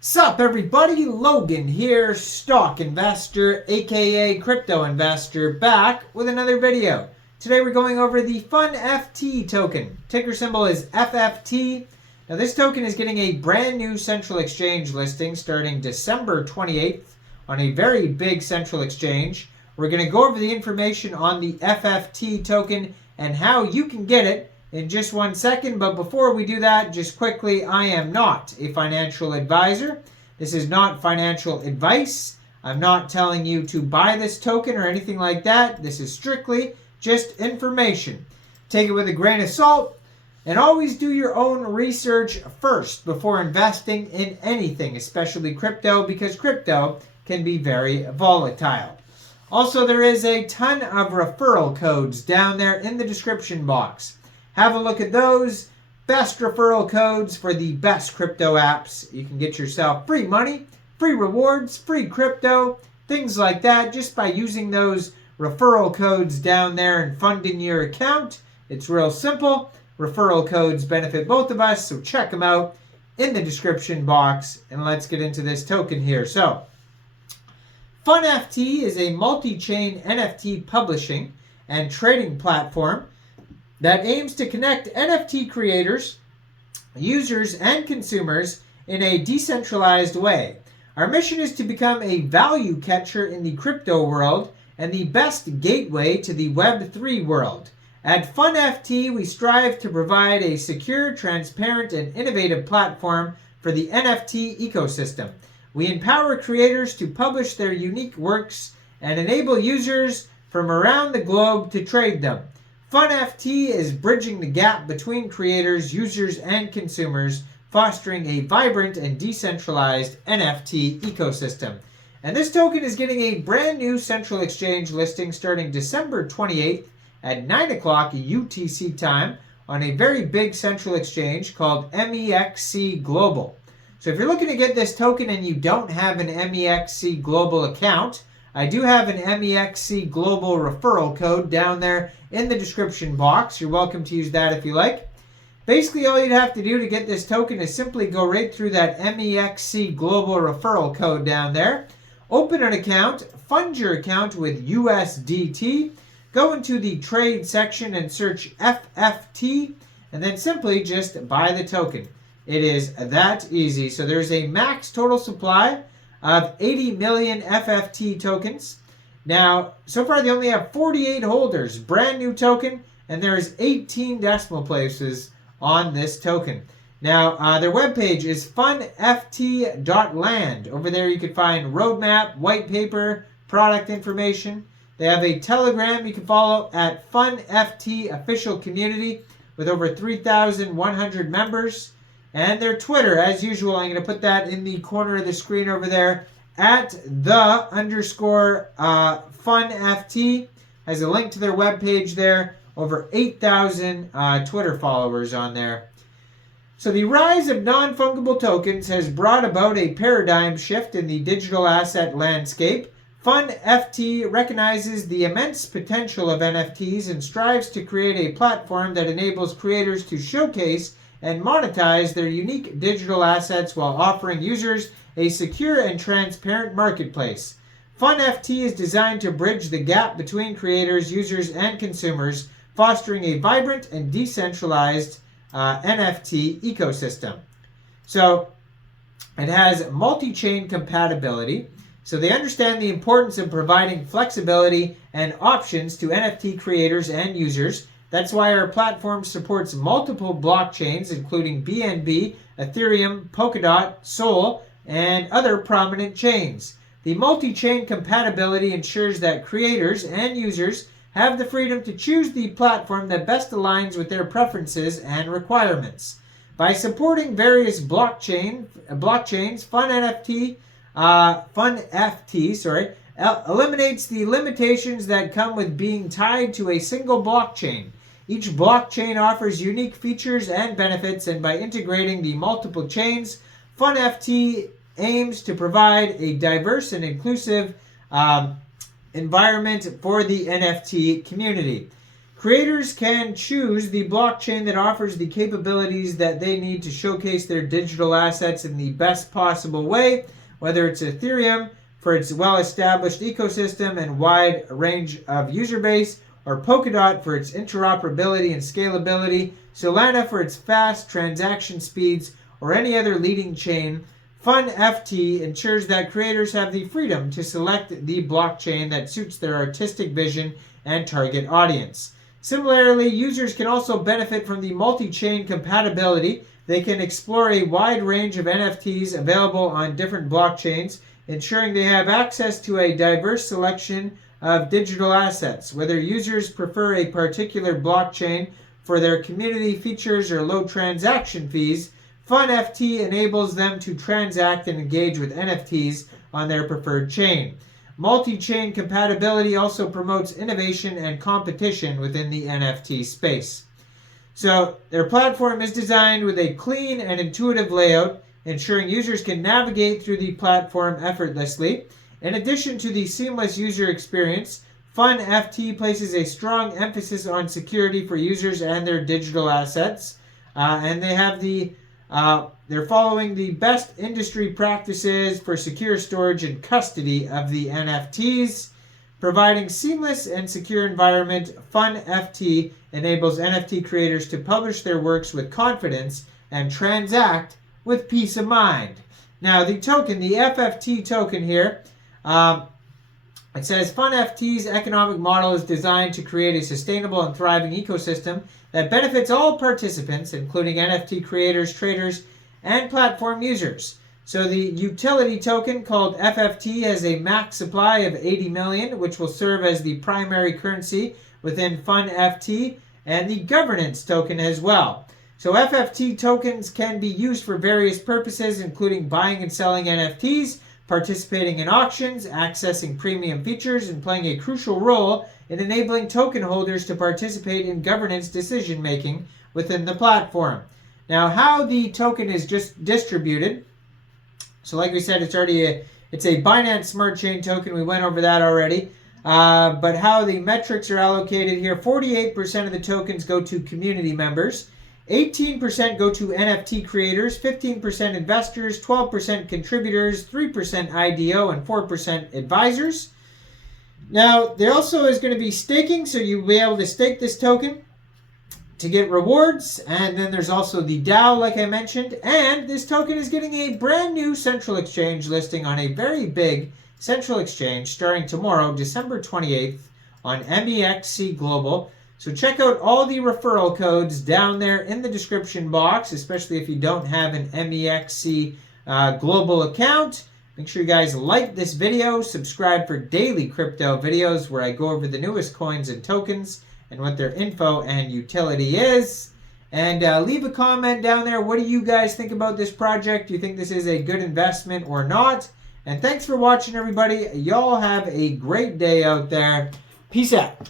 Sup everybody, Logan here, stock investor aka crypto investor, back with another video. Today we're going over the Funft token. Ticker symbol is FFT. Now this token is getting a brand new central exchange listing starting December 28th on a very big central exchange. We're going to go over the information on the FFT token and how you can get it in just 1 second. But before we do that, just quickly, I am not a financial advisor. This is not financial advice. I'm not telling you to buy this token or anything like that. This is strictly just information. Take it with a grain of salt and always do your own research first before investing in anything, especially crypto, because crypto can be very volatile. Also, there is a ton of referral codes down there in the description box. Have a look at those. Best referral codes for the best crypto apps. You can get yourself free money, free rewards, free crypto, things like that just by using those referral codes down there and funding your account. It's real simple. Referral codes benefit both of us, so check them out in the description box. And let's get into this token here. So, Funft is a multi-chain NFT publishing and trading platform that aims to connect NFT creators, users, and consumers in a decentralized way. Our mission is to become a value catcher in the crypto world and the best gateway to the Web3 world. At Funft, we strive to provide a secure, transparent, and innovative platform for the NFT ecosystem. We empower creators to publish their unique works and enable users from around the globe to trade them. Funft is bridging the gap between creators, users, and consumers, fostering a vibrant and decentralized NFT ecosystem. And this token is getting a brand new central exchange listing starting December 28th at 9 o'clock UTC time on a very big central exchange called Mexc Global. So if you're looking to get this token and you don't have an Mexc Global account, I do have an Mexc Global referral code down there in the description box. You're welcome to use that if you like. Basically, all you'd have to do to get this token is simply go right through that Mexc Global referral code down there. Open an account, fund your account with USDT, go into the trade section and search FFT, and then simply just buy the token. It is that easy. So there's a max total supply of 80 million FFT tokens. Now, so far they only have 48 holders. Brand new token, and there's 18 decimal places on this token. Now, their webpage is funft.land. Over there you can find roadmap, white paper, product information. They have a Telegram you can follow at Funft Official Community with over 3,100 members. And their Twitter, as usual, I'm going to put that in the corner of the screen over there, at _Funft. Has a link to their webpage there. Over 8,000 Twitter followers on there. So the rise of non-fungible tokens has brought about a paradigm shift in the digital asset landscape. Funft recognizes the immense potential of NFTs and strives to create a platform that enables creators to showcase and monetize their unique digital assets while offering users a secure and transparent marketplace. Funft is designed to bridge the gap between creators, users, and consumers, fostering a vibrant and decentralized NFT ecosystem. So it has multi-chain compatibility. So they understand the importance of providing flexibility and options to NFT creators and users. That's why our platform supports multiple blockchains, including BNB, Ethereum, Polkadot, Sol, and other prominent chains. The multi-chain compatibility ensures that creators and users have the freedom to choose the platform that best aligns with their preferences and requirements. By supporting various blockchains, Funft eliminates the limitations that come with being tied to a single blockchain. Each blockchain offers unique features and benefits, and by integrating the multiple chains, Funft aims to provide a diverse and inclusive environment for the NFT community. Creators can choose the blockchain that offers the capabilities that they need to showcase their digital assets in the best possible way, whether it's Ethereum for its well-established ecosystem and wide range of user base, or Polkadot for its interoperability and scalability, Solana for its fast transaction speeds, or any other leading chain. Funft ensures that creators have the freedom to select the blockchain that suits their artistic vision and target audience. Similarly, users can also benefit from the multi-chain compatibility. They can explore a wide range of NFTs available on different blockchains, ensuring they have access to a diverse selection of digital assets. Whether users prefer a particular blockchain for their community features or low transaction fees, Funft enables them to transact and engage with NFTs on their preferred chain. Multi-chain compatibility also promotes innovation and competition within the NFT space. So their platform is designed with a clean and intuitive layout, ensuring users can navigate through the platform effortlessly. In addition to the seamless user experience, Funft places a strong emphasis on security for users and their digital assets, and they're following the best industry practices for secure storage and custody of the NFTs. Providing seamless and secure environment, Funft enables NFT creators to publish their works with confidence and transact with peace of mind. Now, the token, the FFT token here, it says Funft's economic model is designed to create a sustainable and thriving ecosystem that benefits all participants, including NFT creators, traders, and platform users. So the utility token called FFT has a max supply of 80 million, which will serve as the primary currency within Funft, and the governance token as well. So FFT tokens can be used for various purposes, including buying and selling NFTs, participating in auctions, accessing premium features, and playing a crucial role in enabling token holders to participate in governance decision-making within the platform. Now, how the token is just distributed. So like we said, it's a Binance Smart Chain token. We went over that already. But how the metrics are allocated here, 48% of the tokens go to community members, 18% go to NFT creators, 15% investors, 12% contributors, 3% IDO, and 4% advisors. Now, there also is going to be staking, so you'll be able to stake this token to get rewards. And then there's also the DAO, like I mentioned. And this token is getting a brand new central exchange listing on a very big central exchange starting tomorrow, December 28th, on Mexc Global. So check out all the referral codes down there in the description box, especially if you don't have an Mexc Global account. Make sure you guys like this video, subscribe for daily crypto videos where I go over the newest coins and tokens and what their info and utility is. And leave a comment down there. What do you guys think about this project? Do you think this is a good investment or not? And thanks for watching, everybody. Y'all have a great day out there. Peace out.